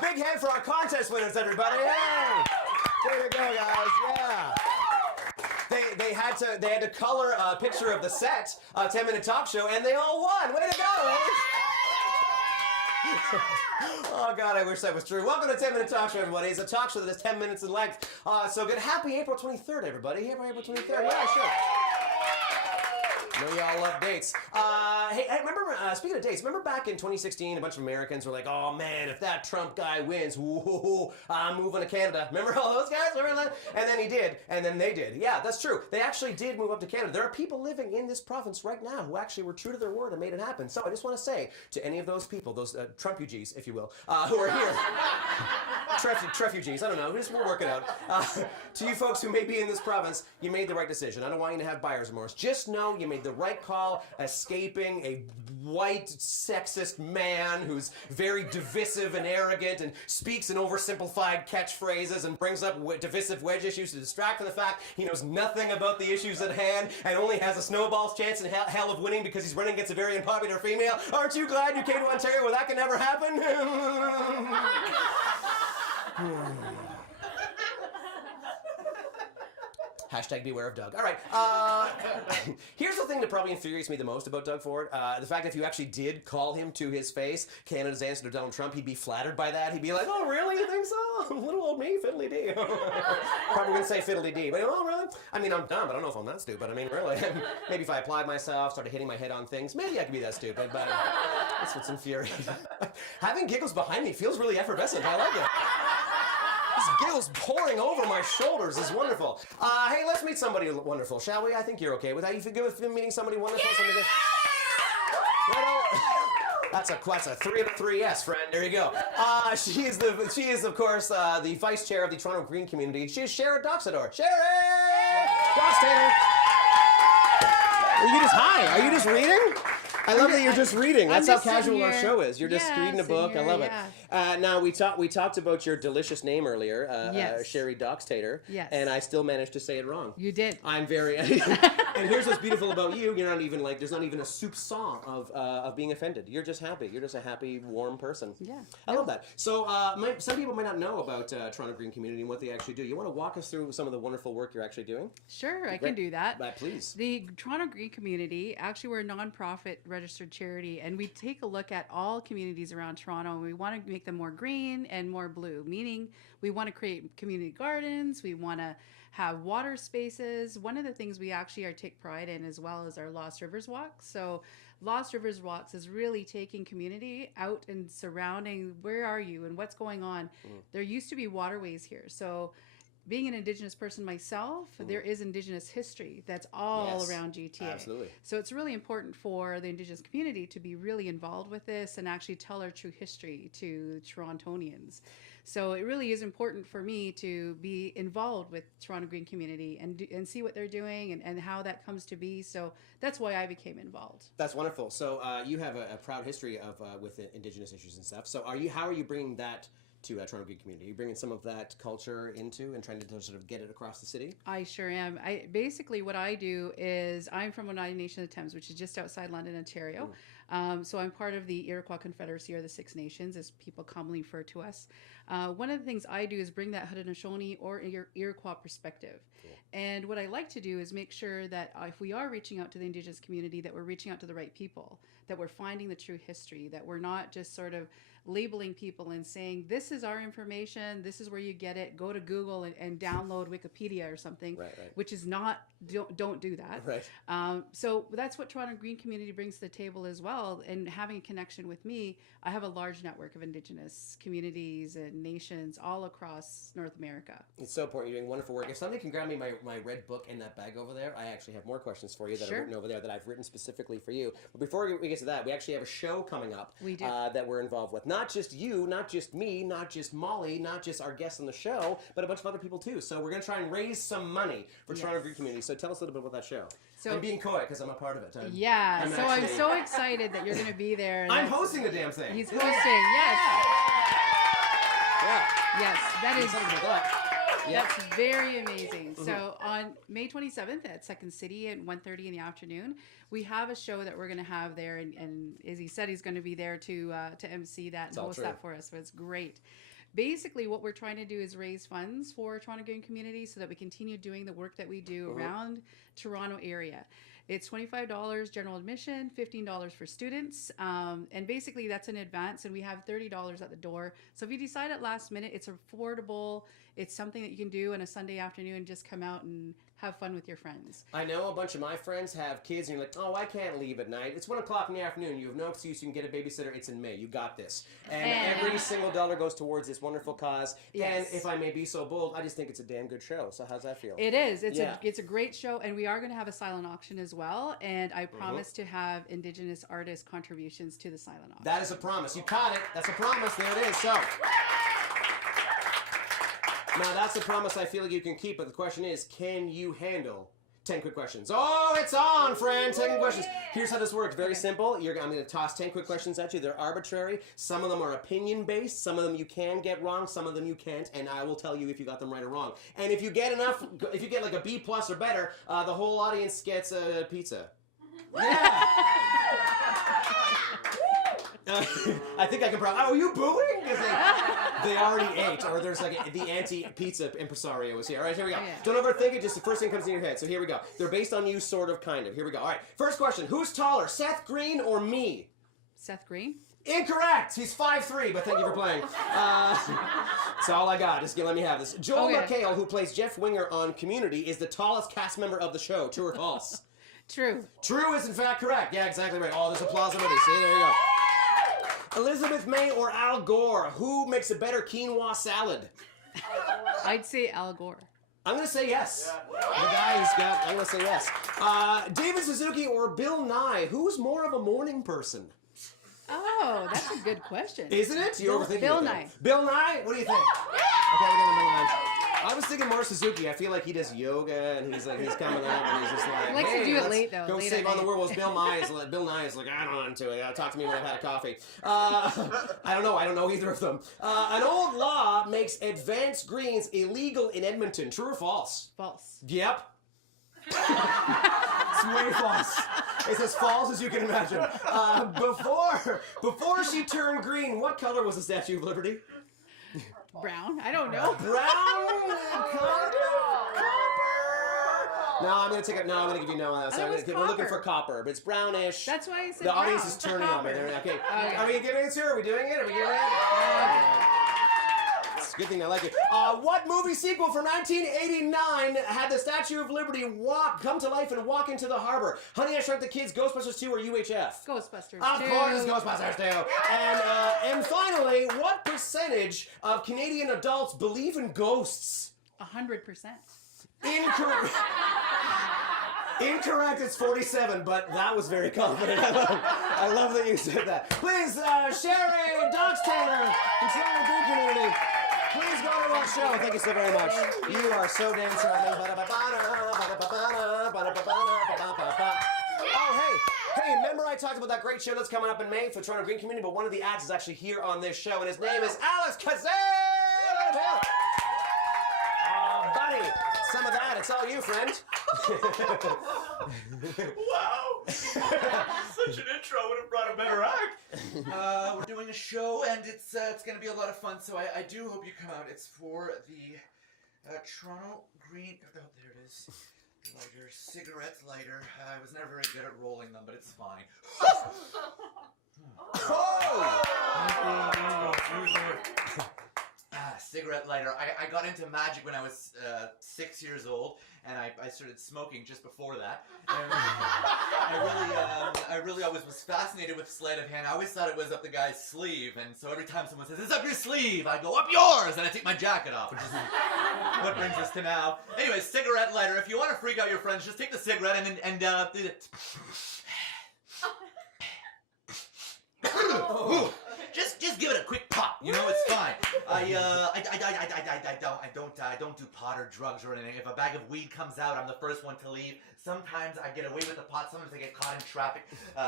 Big hand for our contest winners, everybody. Hey! There we go, guys. Yeah. They had to color a picture of the set, 10-minute talk show, and they all won. Way to go! Oh, God, I wish that was true. Welcome to 10-Minute Talk Show, everybody. It's a talk show that is 10 minutes in length. So good. Happy April 23rd, everybody. Happy April 23rd. Yeah, sure. I know y'all love dates. Hey, remember, speaking of dates, remember back in 2016, a bunch of Americans were like, oh, man, if that Trump guy wins, woo, I'm moving to Canada. Remember all those guys? Remember that? And then he did, and then they did. Yeah, that's true. They actually did move up to Canada. There are people living in this province right now who actually were true to their word and made it happen. So I just want to say to any of those people, those Trump-ugees, if you will, who are here, Trefugees, I don't know, we'll work it out. To you folks who may be in this province, you made the right decision. I don't want you to have buyer's remorse. Just know you made the right call escaping a white sexist man who's very divisive and arrogant and speaks in oversimplified catchphrases and brings up divisive wedge issues to distract from the fact he knows nothing about the issues at hand and only has a snowball's chance in hell of winning because he's running against a very unpopular female. Aren't you glad you came to Ontario where that can never happen? Hashtag beware of Doug. All right. Here's the thing that probably infuriates me the most about Doug Ford. The fact that if you actually did call him to his face Canada's answer to Donald Trump, he'd be flattered by that. He'd be like, oh, really? You think so? Little old me, fiddly-dee. Probably going to say fiddly-dee. But, oh, really? I mean, I'm dumb. I don't know if I'm that stupid. I mean, really. Maybe if I applied myself, started hitting my head on things, maybe I could be that stupid. But that's what's infuriating. Having giggles behind me feels really effervescent. I like it. This giggles pouring over my shoulders is wonderful. Hey, let's meet somebody wonderful, shall we? I think you're okay with that. You feel good with meeting somebody wonderful? Yeah! That's a 3 out of 3 yes, friend. There you go. She is of course the vice chair of the Toronto Green community. She is Sheri Doxtator. Sheri! Doxtator! Are you just reading? I love that you're just reading. That's how casual our show is. You're just reading a book. I love it. Now we talked about your delicious name earlier, Sheri Doxtator. Yes. And I still managed to say it wrong. You did. I'm very. And here's what's beautiful about you. You're not even like. There's not even a soupçon of being offended. You're just happy. You're just a happy, warm person. Yeah. I love that. So some people might not know about Toronto Green Community and what they actually do. You want to walk us through some of the wonderful work you're actually doing? Sure, I can do that. Please. The Toronto Green Community, actually we're a nonprofit registered charity, and we take a look at all communities around Toronto, and we want to make them more green and more blue, meaning we want to create community gardens, we want to have water spaces. One of the things we actually take pride in as well is our Lost Rivers Walks. So Lost Rivers Walks is really taking community out and surrounding where are you and what's going on. There used to be waterways here. So being an Indigenous person myself, there is Indigenous history that's all around GTA. Absolutely. So it's really important for the Indigenous community to be really involved with this and actually tell our true history to Torontonians. So it really is important for me to be involved with Toronto Green Community and see what they're doing and how that comes to be. So that's why I became involved. That's wonderful. So you have a proud history of with Indigenous issues and stuff. So how are you bringing that to Toronto Green Community? Are you bringing some of that culture into and trying to sort of get it across the city? I sure am. Basically what I do is I'm from Oneida Nation of the Thames, which is just outside London, Ontario. So I'm part of the Iroquois Confederacy, or the Six Nations, as people commonly refer to us. One of the things I do is bring that Haudenosaunee or Iroquois perspective. Cool. And what I like to do is make sure that if we are reaching out to the Indigenous community, that we're reaching out to the right people, that we're finding the true history, that we're not just sort of labeling people and saying, this is our information, this is where you get it, go to Google and download Wikipedia or something, which is not, don't do that. Right. So that's what Toronto Green Community brings to the table as well. And having a connection with me, I have a large network of Indigenous communities and nations all across North America. It's so important. You're doing wonderful work. If somebody can grab me my red book in that bag over there, I actually have more questions for you that are written over there that I've written specifically for you. But before we get to that, we actually have a show coming up that we're involved with. Not just you, not just me, not just Molly, not just our guests on the show, but a bunch of other people too. So we're going to try and raise some money for Toronto Green Community. So tell us a little bit about that show. So I'm being coy because I'm a part of it. I'm so excited that you're going to be there. I'm hosting the damn thing. He's hosting, yes. Yeah. Yes, that is. That's very amazing. So on May 27th at Second City at 1:30 in the afternoon, we have a show that we're going to have there, and as he said, he's going to be there to MC that and host that for us. So it's great. Basically, what we're trying to do is raise funds for Toronto Green Community so that we continue doing the work that we do around Toronto area. It's $25 general admission, $15 for students, and basically that's in advance, and we have $30 at the door. So if you decide at last minute, it's affordable. It's something that you can do on a Sunday afternoon, just come out and have fun with your friends. I know a bunch of my friends have kids, and you're like, oh, I can't leave at night. It's 1 o'clock in the afternoon. You have no excuse. You can get a babysitter. It's in May. You got this. And every single dollar goes towards this wonderful cause. Yes. And if I may be so bold, I just think it's a damn good show. So how's that feel? It is. It's a great show, and we are going to have a silent auction as well. And I promise to have Indigenous artist contributions to the silent auction. That is a promise. You caught it. That's a promise. There it is. So. Now, that's a promise I feel like you can keep, but the question is, can you handle 10 quick questions? Oh, it's on, friend! 10 quick questions. Here's how this works. Very simple. I'm going to toss 10 quick questions at you. They're arbitrary. Some of them are opinion-based. Some of them you can get wrong. Some of them you can't, and I will tell you if you got them right or wrong. And if you get enough, if you get like a B+ or better, the whole audience gets a pizza. Yeah! I think I can probably... Oh, are you booing? Because they already ate, or there's like the anti-pizza impresario is here. All right, here we go. Yeah. Don't overthink it, just the first thing comes in your head. So here we go. They're based on you, sort of, kind of. Here we go. All right, first question. Who's taller, Seth Green or me? Seth Green. Incorrect! He's 5'3", but thank you for playing. That's all I got. Just let me have this. Joel McHale, who plays Jeff Winger on Community, is the tallest cast member of the show. True or false? True. True is in fact correct. Yeah, exactly right. Oh, there's applause already. See, there you go. Elizabeth May or Al Gore? Who makes a better quinoa salad? I'd say Al Gore. I'm going to say yes. Yeah. The guy who's got... I'm going to say yes. David Suzuki or Bill Nye? Who's more of a morning person? Oh, that's a good question. Isn't it? You're overthinking Bill it. Nye. Bill Nye? What do you think? Okay, we got him in line. I was thinking more Suzuki. I feel like he does yoga and he's coming up and he's just like, he likes to do it late though. Go late save on the world. Well, Bill Nye is like, I don't want to. Talk to me when I've had a coffee. I don't know either of them. An old law makes advanced greens illegal in Edmonton. True or false? False. Yep. It's way false. It's as false as you can imagine. Before she turned green, what color was the Statue of Liberty? Brown? I don't know. Brown? Copper? No, I'm gonna give you no on that. So we're looking for copper, but it's brownish. That's why I said the brown. audience is turning on me. Okay. Are we giving it to her? Are we doing it? Are we giving it? It's a good thing I like it. What movie sequel from 1989 had the Statue of Liberty come to life and walk into the harbor? Honey, I Shrunk the Kids, Ghostbusters 2, or UHF? Ghostbusters 2. Of course, Ghostbusters 2. And finally, what percentage of Canadian adults believe in ghosts? 100%. Incorrect. Incorrect, it's 47, but that was very confident. I love that you said that. Please, Sheri, Doxtator, and Sheri and Alex Community, please go to our show. Thank you so very much. You are so damn charming. Oh, hey, remember I talked about that great show that's coming up in May for Toronto Green Community, but one of the acts is actually here on this show, and his name is Alex Kazam! Buddy, some of that, it's all you, friend. Wow! Such an intro would have brought a better act. We're doing a show, and it's going to be a lot of fun, so I do hope you come out. It's for the Toronto Green... Oh, there it is. Lighter, cigarette lighter. I was never very good at rolling them, but it's fine. Cigarette lighter. I got into magic when I was 6 years old, and I started smoking just before that. And I really always was fascinated with sleight of hand. I always thought it was up the guy's sleeve, and so every time someone says, "It's up your sleeve," I go, "Up yours!" and I take my jacket off, which is what brings us to now. Anyway, cigarette lighter. If you want to freak out your friends, just take the cigarette and just give it a quick pop. You know, it's fine. I don't do pot or drugs or anything. If a bag of weed comes out, I'm the first one to leave. Sometimes I get away with the pot. Sometimes I get caught in traffic.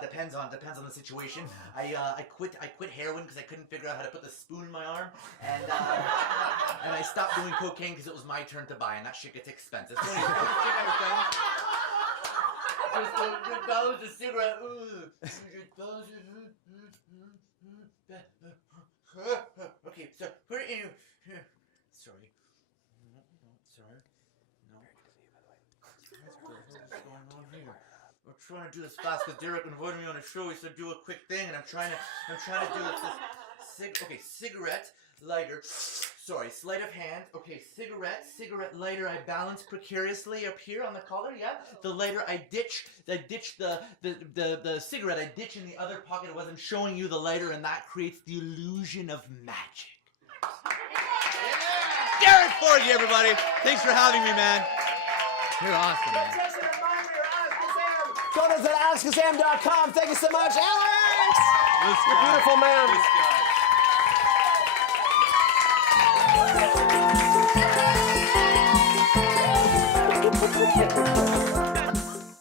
Depends on the situation. I quit heroin because I couldn't figure out how to put the spoon in my arm, and I stopped doing cocaine because it was my turn to buy, and that shit gets expensive. So anyway, just $100 a cigarette. Okay, so put it in. Sorry. Sorry. No. What's going on here? I'm trying to do this fast because Derek invited me on a show. He said do a quick thing, and I'm trying to do this. Okay, cigarette lighter. Sorry, sleight of hand. Okay, cigarette lighter. I balance precariously up here on the collar. Yeah. The lighter I ditch the cigarette I ditch in the other pocket. I wasn't showing you the lighter, and that creates the illusion of magic. Derek Forgy, everybody. Thanks for having me, man. You're awesome, man. Go to AlexKazam.com. Thank you so much, Alex. You're a beautiful man. This guy.